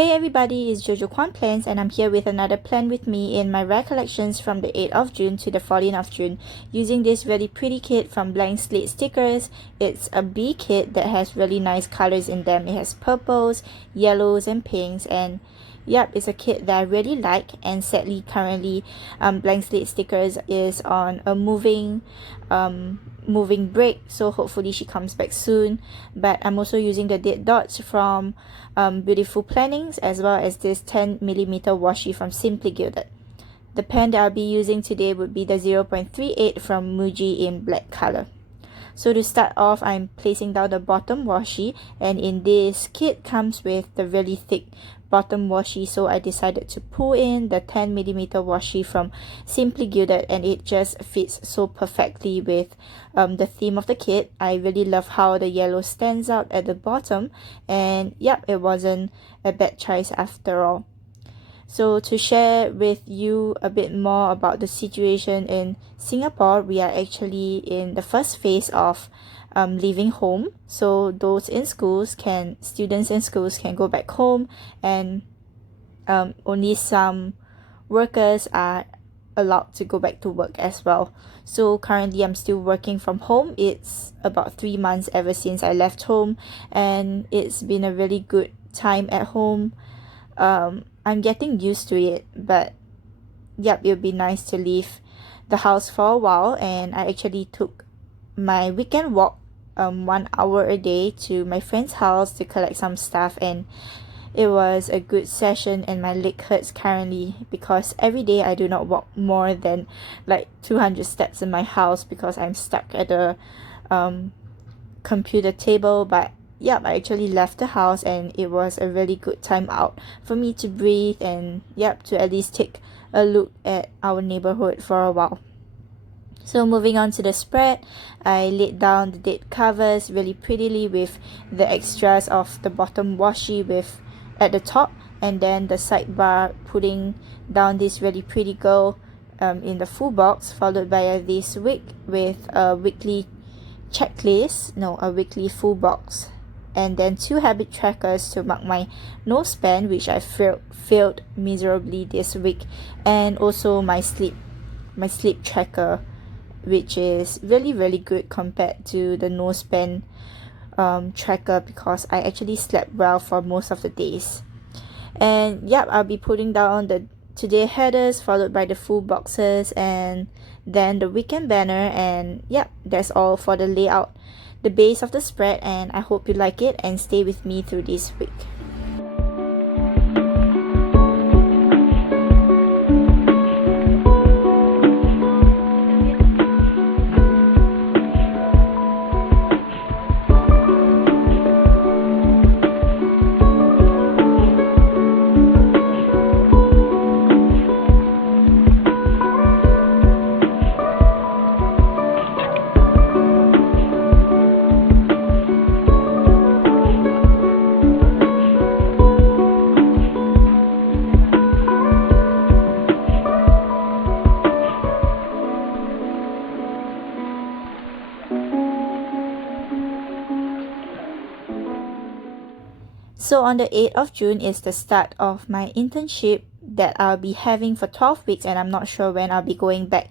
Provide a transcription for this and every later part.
Hey everybody, it's Jojo Kwan Plans and I'm here with another plan with me in my recollections from the 8th of June to the 14th of June using this really pretty kit from Blankslatestickers. It's a B kit that has really nice colors in them. It has purples, yellows and pinks, and yep, it's a kit that I really like. And sadly currently Blankslatestickers is on a moving break, so hopefully she comes back soon. But I'm also using the date dots from Beautiful Plannings, as well as this 10mm washi from Simply Gilded. The pen that I'll be using today would be the 0.38 from Muji in black color. So to start off, I'm placing down the bottom washi, and in this kit comes with the really thick bottom washi, so I decided to pull in the 10mm washi from Simply Gilded, and it just fits so perfectly with the theme of the kit. I really love how the yellow stands out at the bottom, and yep, it wasn't a bad choice after all. So to share with you a bit more about the situation in Singapore, we are actually in the first phase of leaving home. So those in schools students in schools can go back home, and only some workers are allowed to go back to work as well. So currently I'm still working from home. It's about 3 months ever since I left home, and it's been a really good time at home. I'm getting used to it, but yep, it'll be nice to leave the house for a while. And I actually took my weekend walk 1 hour a day to my friend's house to collect some stuff, and it was a good session. And my leg hurts currently because every day I do not walk more than like 200 steps in my house because I'm stuck at the computer table. But yep, I actually left the house, and it was a really good time out for me to breathe and yep, to at least take a look at our neighborhood for a while. So moving on to the spread, I laid down the date covers really prettily with the extras of the bottom washi at the top, and then the sidebar putting down this really pretty girl in the full box, followed by this wig with a weekly checklist, a weekly full box, and then 2 habit trackers to mark my no spend, which I failed miserably this week, and also my sleep tracker, which is really good compared to the no spend tracker, because I actually slept well for most of the days. And yep, I'll be putting down the today headers, followed by the full boxes, and then the weekend banner. And yep, that's all for the layout, the base of the spread, and I hope you like it and stay with me through this week. So on the 8th of June is the start of my internship that I'll be having for 12 weeks, and I'm not sure when I'll be going back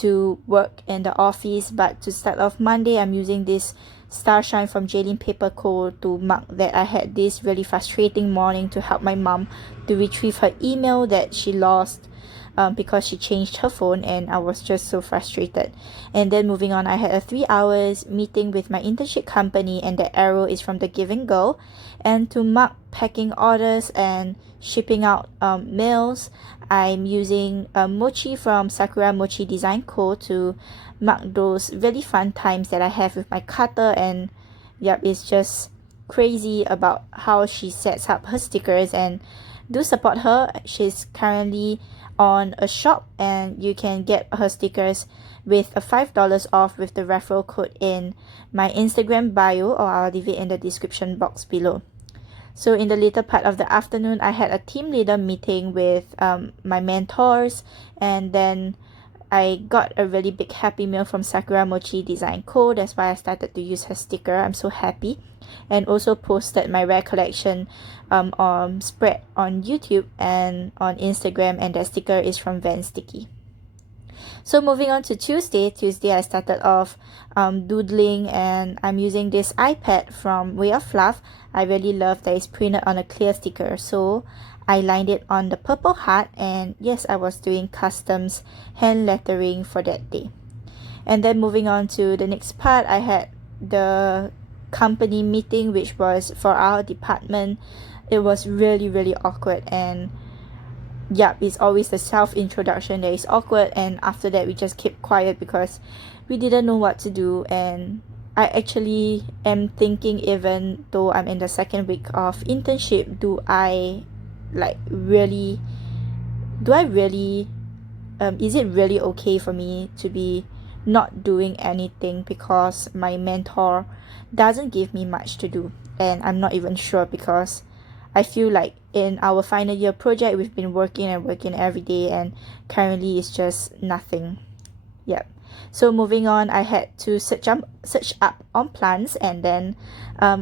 to work in the office. But to start off Monday, I'm using this Starshine from Jaylin Paper Co. to mark that I had this really frustrating morning to help my mom to retrieve her email that she lost because she changed her phone, and I was just so frustrated. And then moving on, I had a 3 hours meeting with my internship company, and the arrow is from the Giving Girl. And to mark packing orders and shipping out mails, I'm using Mochi from SAKURAMOCHIDESIGNCO to mark those really fun times that I have with my cutter. And yep, it's just crazy about how she sets up her stickers, and do support her. She's currently on a shop, and you can get her stickers with a $5 off with the referral code in my Instagram bio, or I'll leave it in the description box below. So in the later part of the afternoon, I had a team leader meeting with my mentors, and then I got a really big happy meal from SAKURAMOCHIDESIGNCO. That's why I started to use her sticker. I'm so happy. And also posted my recollection spread on YouTube and on Instagram, and that sticker is from Van Sticky. So moving on to Tuesday I started off doodling, and I'm using this iPad from Way of Fluff. I really love that it's printed on a clear sticker, so I lined it on the purple heart, and yes, I was doing customs hand lettering for that day. And then moving on to the next part, I had the company meeting, which was for our department. It was really awkward, and yeah, it's always the self-introduction that is awkward, and after that we just kept quiet because we didn't know what to do. And I actually am thinking, even though I'm in the second week of internship, do I really is it really okay for me to be not doing anything because my mentor doesn't give me much to do? And I'm not even sure, because I feel like in our final year project we've been working every day, and currently it's just nothing. Yep. So moving on, I had to search up on plants, and then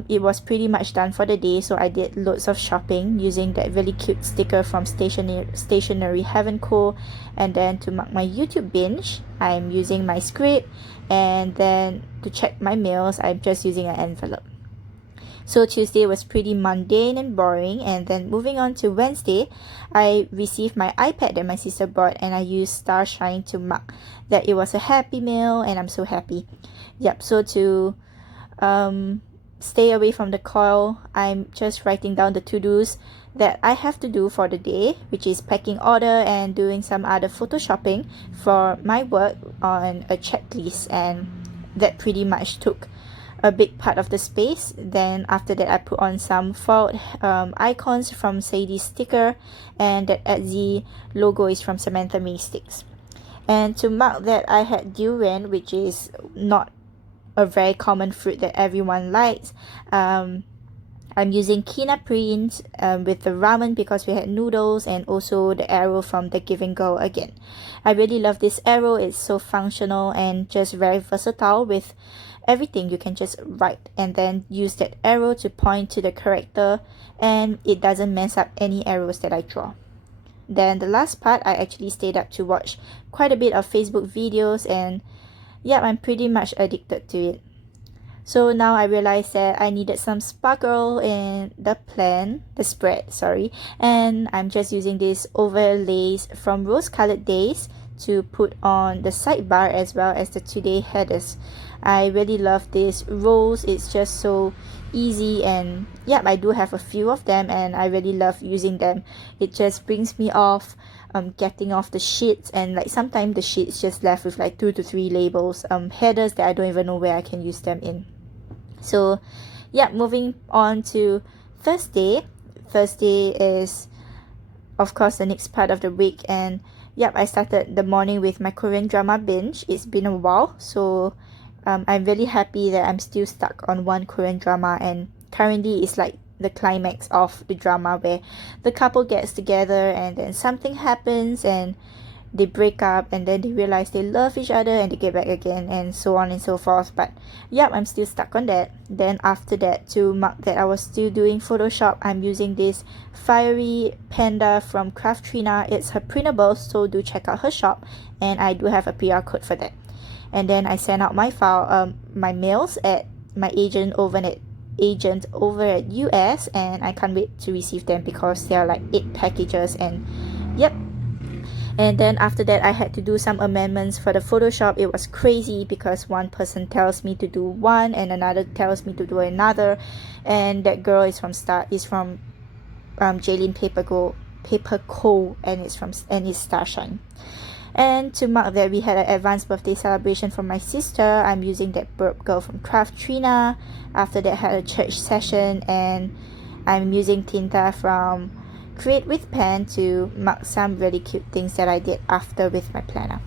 it was pretty much done for the day. So I did loads of shopping using that really cute sticker from Stationery Heaven Co. And then to mark my YouTube binge, I'm using my script, and then to check my mails, I'm just using an envelope. So Tuesday was pretty mundane and boring, and then moving on to Wednesday, I received my iPad that my sister bought, and I used Starshine to mark that it was a happy meal, and I'm so happy. Yep, so to stay away from the coil, I'm just writing down the to-dos that I have to do for the day, which is packing order and doing some other photoshopping for my work on a checklist, and that pretty much took a big part of the space. Then after that, I put on some foiled icons from Sadie's sticker, and that Etsy logo is from Samantha May Sticks. And to mark that, I had durian, which is not a very common fruit that everyone likes. I'm using Kina print with the ramen because we had noodles, and also the arrow from the Giving Girl again. I really love this arrow. It's so functional and just very versatile with everything. You can just write and then use that arrow to point to the character, and it doesn't mess up any arrows that I draw. Then the last part, I actually stayed up to watch quite a bit of Facebook videos, and yeah, I'm pretty much addicted to it. So now I realized that I needed some sparkle in the spread, and I'm just using these overlays from Rose Colored Days to put on the sidebar as well as the Today headers. I really love this rose. It's just so easy, and yeah, I do have a few of them, and I really love using them. It just brings me off getting off the sheets, and like sometimes the sheets just left with like 2 to 3 labels, headers that I don't even know where I can use them in. So yeah, moving on to Thursday is of course the next part of the week, and yep, I started the morning with my Korean drama binge. It's been a while, so I'm really happy that I'm still stuck on one Korean drama, and currently it's like the climax of the drama where the couple gets together and then something happens and they break up, and then they realize they love each other and they get back again, and so on and so forth. But yep, I'm still stuck on that. Then after that, to mark that I was still doing Photoshop, I'm using this fiery panda from Craftrina. It's her printable, so do check out her shop, and I do have a PR code for that. And then I sent out my file, my mails at my agent over at US, and I can't wait to receive them because there are like 8 packages, and yep. And then after that, I had to do some amendments for the Photoshop. It was crazy because one person tells me to do one and another tells me to do another, and that girl is from Jaylene Paper Co, and it's Starshine. And to mark that we had an advanced birthday celebration for my sister, I'm using that burp girl from Craftrina. After that, had a church session, and I'm using Tinta from Create with Pen to mark some really cute things that I did after with my planner.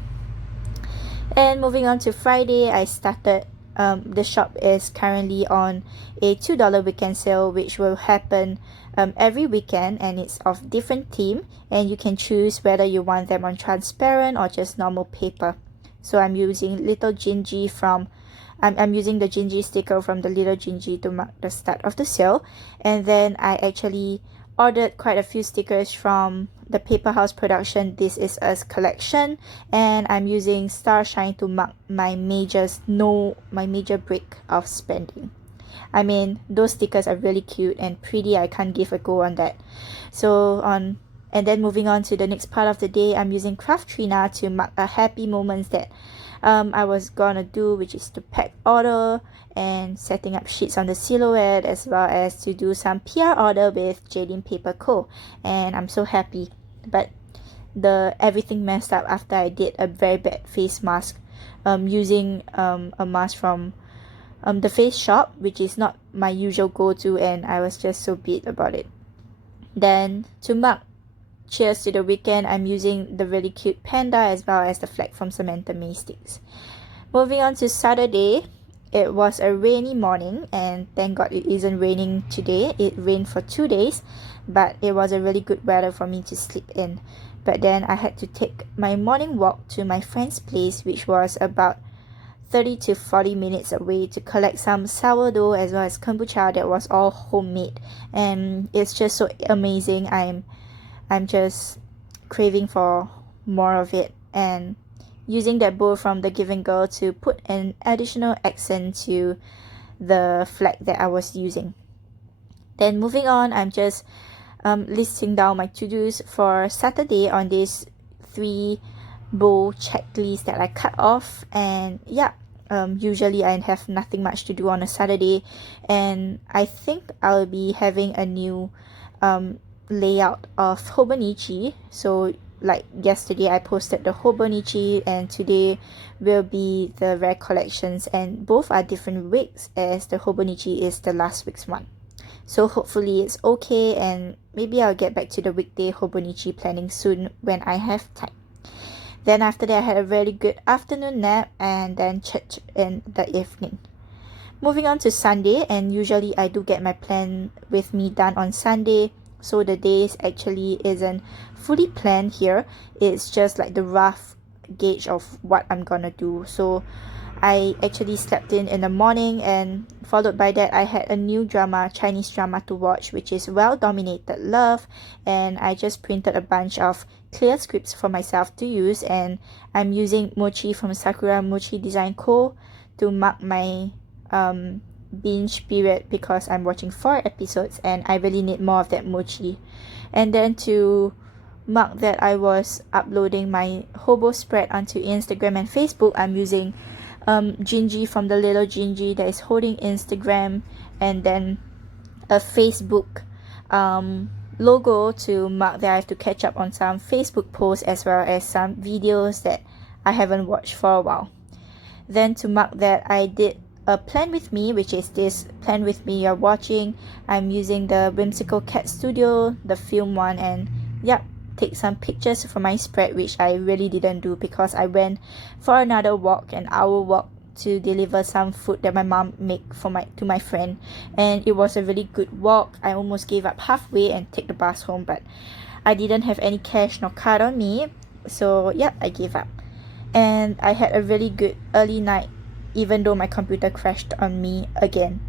And moving on to Friday, I started the shop is currently on a $2 weekend sale, which will happen every weekend, and it's of different theme, and you can choose whether you want them on transparent or just normal paper. So I'm using little Gingy from I'm using the Gingy sticker from the little Gingy to mark the start of the sale. And then I actually ordered quite a few stickers from the Paper House production This Is Us collection, and I'm using Starshine to mark my major break of spending. I mean, those stickers are really cute and pretty. I can't give a go on that. And then moving on to the next part of the day, I'm using Craft Trina to mark a happy moments that I was gonna do, which is to pack order and setting up sheets on the silhouette, as well as to do some PR order with Jadine Paper Co. And I'm so happy, but everything messed up after I did a very bad face mask using a mask from the Face Shop, which is not my usual go-to, and I was just so beat about it. Then to mark cheers to the weekend, I'm using the really cute panda as well as the flag from Samantha May sticks. Moving on to Saturday, it was a rainy morning, and thank God it isn't raining today. It rained for 2 days, but it was a really good weather for me to sleep in. But then I had to take my morning walk to my friend's place, which was about 30 to 40 minutes away, to collect some sourdough as well as kombucha that was all homemade, and it's just so amazing. I'm just craving for more of it, and using that bowl from the Giving Girl to put an additional accent to the flag that I was using. Then moving on, I'm just listing down my to-dos for Saturday on this 3 bowl checklist that I cut off. And yeah, usually I have nothing much to do on a Saturday, and I think I'll be having a new layout of Hobonichi. So like yesterday I posted the Hobonichi, and today will be the Recollections, and both are different weeks as the Hobonichi is the last week's one. So hopefully it's okay, and maybe I'll get back to the weekday Hobonichi planning soon when I have time. Then after that I had a very good afternoon nap, and then church in the evening. Moving on to Sunday, and usually I do get my plan with me done on Sunday, so the days actually isn't fully planned here. It's just like the rough gauge of what I'm gonna do. So I actually slept in the morning, and followed by that I had a new drama, Chinese drama to watch, which is Well Dominated Love, and I just printed a bunch of clear scripts for myself to use, and I'm using Mochi from SAKURAMOCHIDESIGNCO to mark my binge period, because I'm watching 4 episodes and I really need more of that mochi. And then to mark that I was uploading my hobo spread onto Instagram and Facebook, I'm using Gingy from the little Gingy that is holding Instagram, and then a Facebook logo to mark that I have to catch up on some Facebook posts as well as some videos that I haven't watched for a while. Then to mark that I did a plan with me, which is this plan with me you're watching. I'm using the Whimsical Cat Studio, the film one, and yep, take some pictures for my spread, which I really didn't do because I went for another walk, an hour walk, to deliver some food that my mom made to my friend, and it was a really good walk. I almost gave up halfway and take the bus home, but I didn't have any cash nor card on me, so yep, I gave up. And I had a really good early night, even though my computer crashed on me again.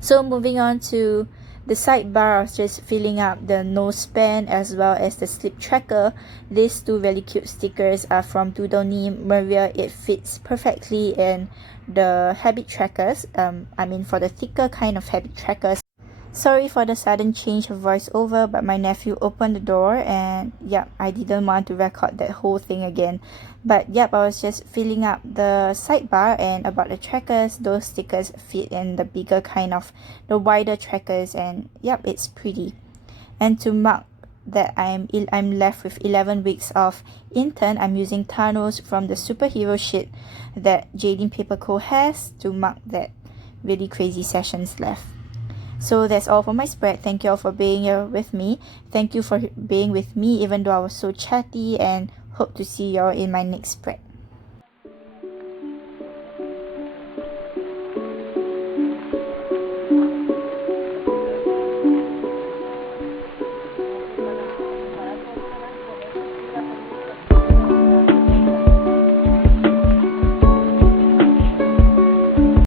So moving on to the sidebar, I was just filling up the noseband as well as the sleep tracker. These 2 really cute stickers are from Doodle Knee Maria. It fits perfectly in the habit trackers, for the thicker kind of habit trackers. Sorry for the sudden change of voiceover, but my nephew opened the door, and yep, I didn't want to record that whole thing again. But yep, I was just filling up the sidebar. And about the trackers, those stickers fit in the bigger kind of the wider trackers, and yep, it's pretty. And to mark that I'm left with 11 weeks of intern, I'm using Thanos from the superhero sheet that Jadine Paper Co has to mark that really crazy sessions left. So that's all for my spread. Thank you all for being here with me. Thank you for being with me even though I was so chatty, and hope to see you all in my next spread.